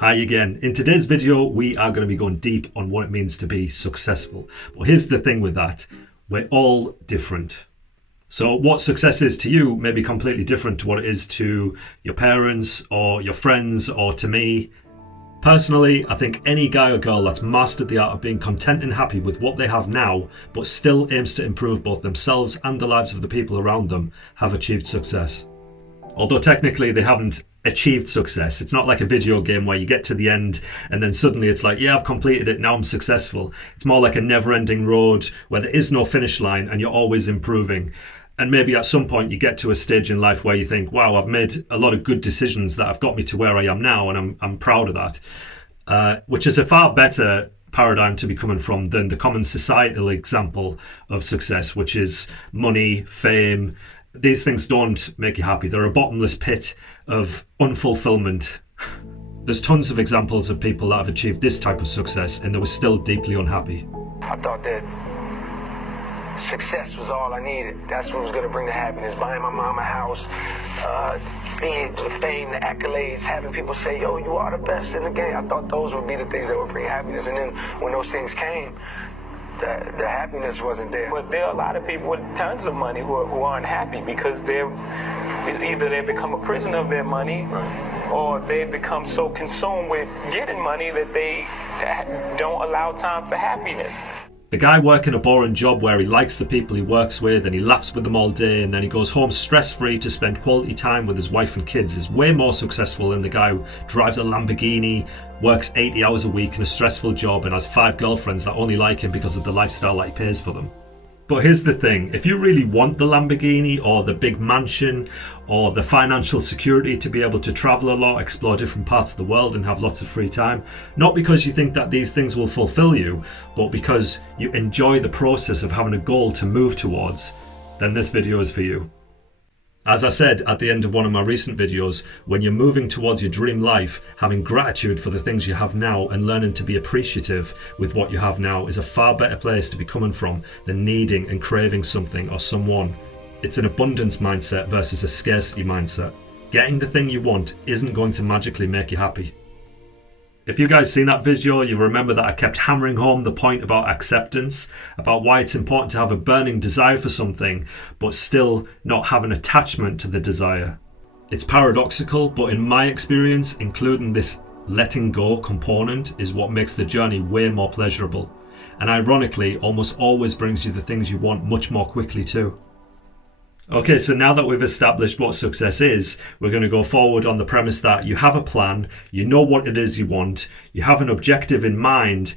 Hi again. In today's video, we are going to be going deep on what it means to be successful. But here's the thing with that. We're all different. So what success is to you may be completely different to what it is to your parents or your friends or to me. Personally, I think any guy or girl that's mastered the art of being content and happy with what they have now, but still aims to improve both themselves and the lives of the people around them, have achieved success. Although technically they haven't achieved success. It's not like a video game where you get to the end and then suddenly it's like, yeah, I've completed it, now I'm successful. It's more like a never-ending road where there is no finish line and you're always improving. And maybe at some point you get to a stage in life where you think, wow, I've made a lot of good decisions that have got me to where I am now, and I'm proud of that. Which is a far better paradigm to be coming from than the common societal example of success, which is money, fame. These things don't make you happy. They're a bottomless pit of unfulfillment. There's tons of examples of people that have achieved this type of success and they were still deeply unhappy. I thought that success was all I needed. That's what was going to bring the happiness. Buying my mom a house, being the fame, the accolades, having people say, yo, you are the best in the game. I thought those would be the things that would bring happiness. And then when those things came, the happiness wasn't there. But there are a lot of people with tons of money who aren't happy because either they become a prisoner of their money, right, or they become so consumed with getting money that they don't allow time for happiness. The guy working a boring job where he likes the people he works with and he laughs with them all day and then he goes home stress-free to spend quality time with his wife and kids is way more successful than the guy who drives a Lamborghini, works 80 hours a week in a stressful job and has 5 girlfriends that only like him because of the lifestyle that he pays for them. But here's the thing, if you really want the Lamborghini or the big mansion or the financial security to be able to travel a lot, explore different parts of the world and have lots of free time, not because you think that these things will fulfill you, but because you enjoy the process of having a goal to move towards, then this video is for you. As I said at the end of one of my recent videos, when you're moving towards your dream life, having gratitude for the things you have now and learning to be appreciative with what you have now is a far better place to be coming from than needing and craving something or someone. It's an abundance mindset versus a scarcity mindset. Getting the thing you want isn't going to magically make you happy. If you guys seen that video, you remember that I kept hammering home the point about acceptance, about why it's important to have a burning desire for something, but still not have an attachment to the desire. It's paradoxical, but in my experience, including this letting go component is what makes the journey way more pleasurable. And ironically, almost always brings you the things you want much more quickly too. Okay, so now that we've established what success is, we're going to go forward on the premise that you have a plan, you know what it is you want, you have an objective in mind,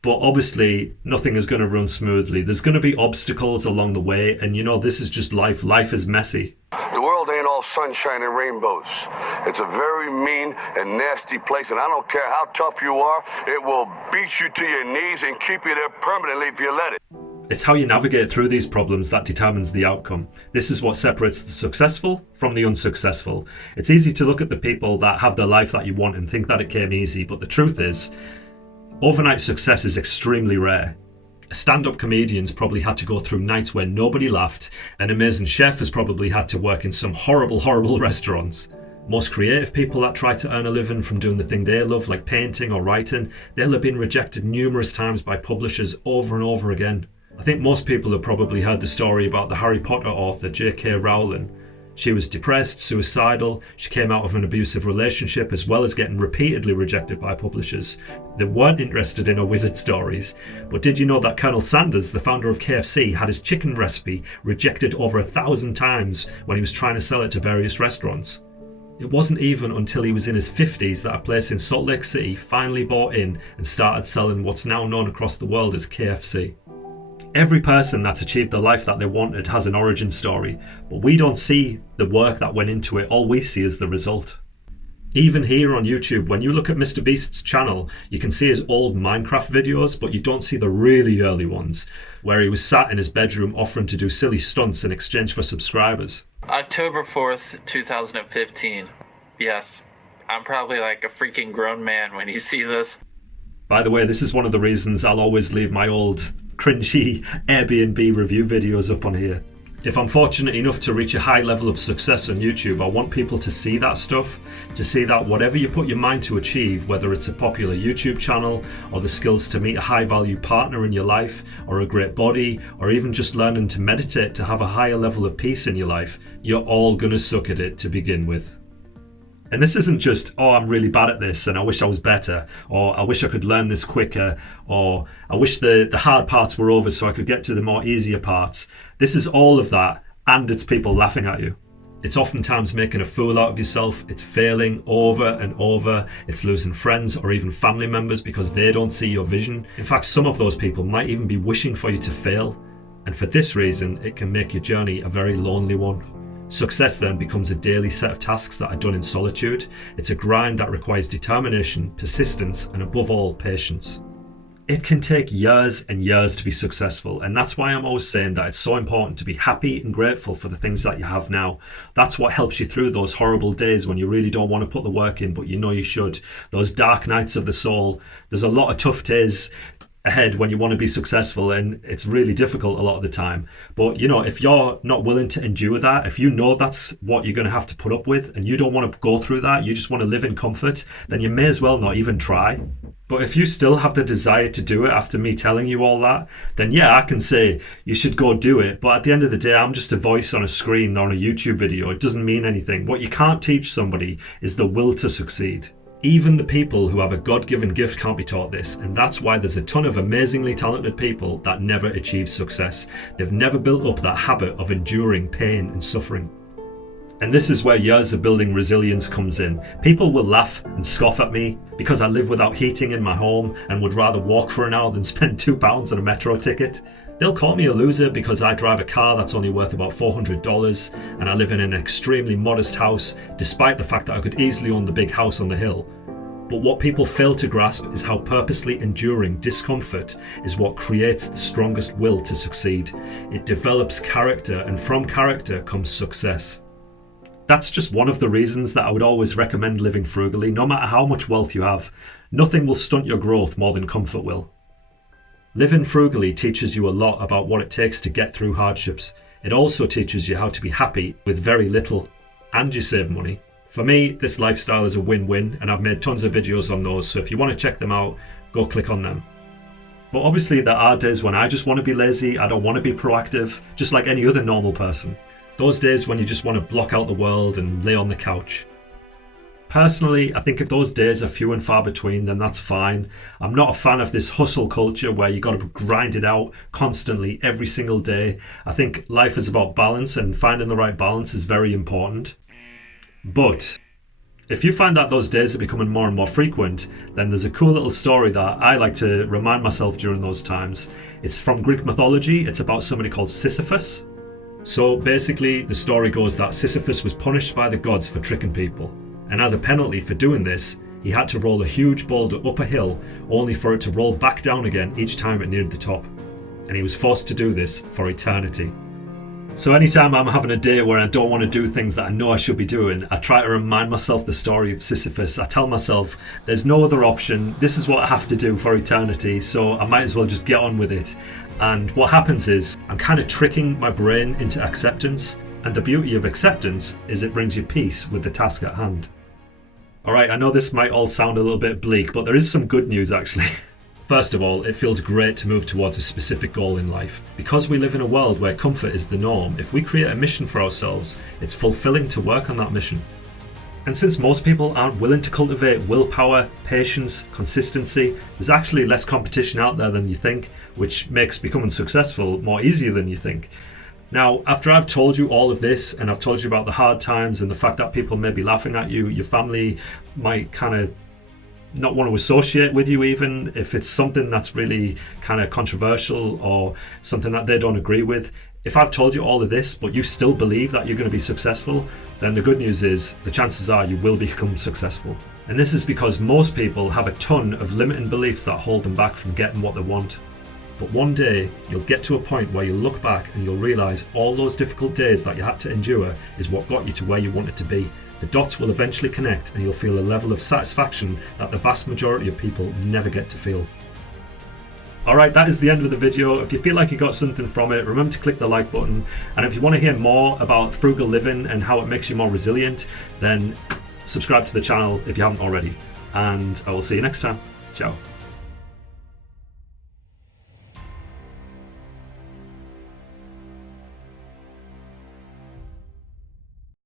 but obviously nothing is going to run smoothly. There's going to be obstacles along the way, and you know, this is just life. Life is messy. The world ain't all sunshine and rainbows. It's a very mean and nasty place, and I don't care how tough you are, it will beat you to your knees and keep you there permanently if you let it. It's how you navigate through these problems that determines the outcome. This is what separates the successful from the unsuccessful. It's easy to look at the people that have the life that you want and think that it came easy, but the truth is, overnight success is extremely rare. A stand-up comedian's probably had to go through nights where nobody laughed. An amazing chef has probably had to work in some horrible restaurants. Most creative people that try to earn a living from doing the thing they love, like painting or writing, they'll have been rejected numerous times by publishers over and over again. I think most people have probably heard the story about the Harry Potter author J.K. Rowling. She was depressed, suicidal, she came out of an abusive relationship as well as getting repeatedly rejected by publishers. They weren't interested in her wizard stories. But did you know that Colonel Sanders, the founder of KFC, had his chicken recipe rejected over 1,000 times when he was trying to sell it to various restaurants? It wasn't even until he was in his 50s that a place in Salt Lake City finally bought in and started selling what's now known across the world as KFC. Every person that's achieved the life that they wanted has an origin story, but we don't see the work that went into it. All we see is the result. Even here on YouTube, when you look at Mr. Beast's channel, you can see his old Minecraft videos, but you don't see the really early ones, where he was sat in his bedroom offering to do silly stunts in exchange for subscribers. October 4th, 2015. Yes, I'm probably like a freaking grown man when you see this. By the way, this is one of the reasons I'll always leave my old cringy Airbnb review videos up on here. If I'm fortunate enough to reach a high level of success on YouTube, I want people to see that stuff, to see that whatever you put your mind to achieve, whether it's a popular YouTube channel or the skills to meet a high value partner in your life or a great body or even just learning to meditate to have a higher level of peace in your life, you're all going to suck at it to begin with. And this isn't just, oh, I'm really bad at this and I wish I was better, or I wish I could learn this quicker, or I wish the hard parts were over so I could get to the more easier parts. This is all of that, and it's people laughing at you. It's oftentimes making a fool out of yourself. It's failing over and over. It's losing friends or even family members because they don't see your vision. In fact, some of those people might even be wishing for you to fail. And for this reason, it can make your journey a very lonely one. Success then becomes a daily set of tasks that are done in solitude. It's a grind that requires determination, persistence, and above all, patience. It can take years and years to be successful, and that's why I'm always saying that it's so important to be happy and grateful for the things that you have now. That's what helps you through those horrible days when you really don't want to put the work in, but you know you should. Those dark nights of the soul. There's a lot of tough days ahead when you want to be successful, and it's really difficult a lot of the time. But you know, if you're not willing to endure that, if you know that's what you're going to have to put up with and you don't want to go through that, you just want to live in comfort, then you may as well not even try. But if you still have the desire to do it after me telling you all that, then yeah, I can say you should go do it. But at the end of the day, I'm just a voice on a screen or on a YouTube video. It doesn't mean anything. What you can't teach somebody is the will to succeed. Even the people who have a God-given gift can't be taught this, and that's why there's a ton of amazingly talented people that never achieve success. They've never built up that habit of enduring pain and suffering. And this is where years of building resilience comes in. People will laugh and scoff at me because I live without heating in my home and would rather walk for an hour than spend £2 on a metro ticket. They'll call me a loser because I drive a car that's only worth about $400 and I live in an extremely modest house, despite the fact that I could easily own the big house on the hill. But what people fail to grasp is how purposely enduring discomfort is what creates the strongest will to succeed. It develops character, and from character comes success. That's just one of the reasons that I would always recommend living frugally, no matter how much wealth you have. Nothing will stunt your growth more than comfort will. Living frugally teaches you a lot about what it takes to get through hardships. It also teaches you how to be happy with very little, and you save money. For me, this lifestyle is a win-win, and I've made tons of videos on those, so if you want to check them out, go click on them. But obviously there are days when I just want to be lazy, I don't want to be proactive, just like any other normal person. Those days when you just want to block out the world and lay on the couch. Personally, I think if those days are few and far between, then that's fine. I'm not a fan of this hustle culture where you got to grind it out constantly every single day. I think life is about balance, and finding the right balance is very important. But if you find that those days are becoming more and more frequent, then there's a cool little story that I like to remind myself during those times. It's from Greek mythology. It's about somebody called Sisyphus. So basically, the story goes that Sisyphus was punished by the gods for tricking people. And as a penalty for doing this, he had to roll a huge boulder up a hill only for it to roll back down again each time it neared the top. And he was forced to do this for eternity. So anytime I'm having a day where I don't want to do things that I know I should be doing, I try to remind myself the story of Sisyphus. I tell myself, there's no other option. This is what I have to do for eternity, so I might as well just get on with it. And what happens is, I'm kind of tricking my brain into acceptance. And the beauty of acceptance is it brings you peace with the task at hand. Alright, I know this might all sound a little bit bleak, but there is some good news actually. First of all, it feels great to move towards a specific goal in life. Because we live in a world where comfort is the norm, if we create a mission for ourselves, it's fulfilling to work on that mission. And since most people aren't willing to cultivate willpower, patience, consistency, there's actually less competition out there than you think, which makes becoming successful more easier than you think. Now, after I've told you all of this, and I've told you about the hard times and the fact that people may be laughing at you, your family might kind of not want to associate with you even if it's something that's really kind of controversial or something that they don't agree with. If I've told you all of this, but you still believe that you're going to be successful, then the good news is the chances are you will become successful. And this is because most people have a ton of limiting beliefs that hold them back from getting what they want. But one day you'll get to a point where you'll look back and you'll realise all those difficult days that you had to endure is what got you to where you wanted to be. The dots will eventually connect and you'll feel a level of satisfaction that the vast majority of people never get to feel. Alright, that is the end of the video. If you feel like you got something from it, remember to click the like button. And if you want to hear more about frugal living and how it makes you more resilient, then subscribe to the channel if you haven't already. And I will see you next time. Ciao.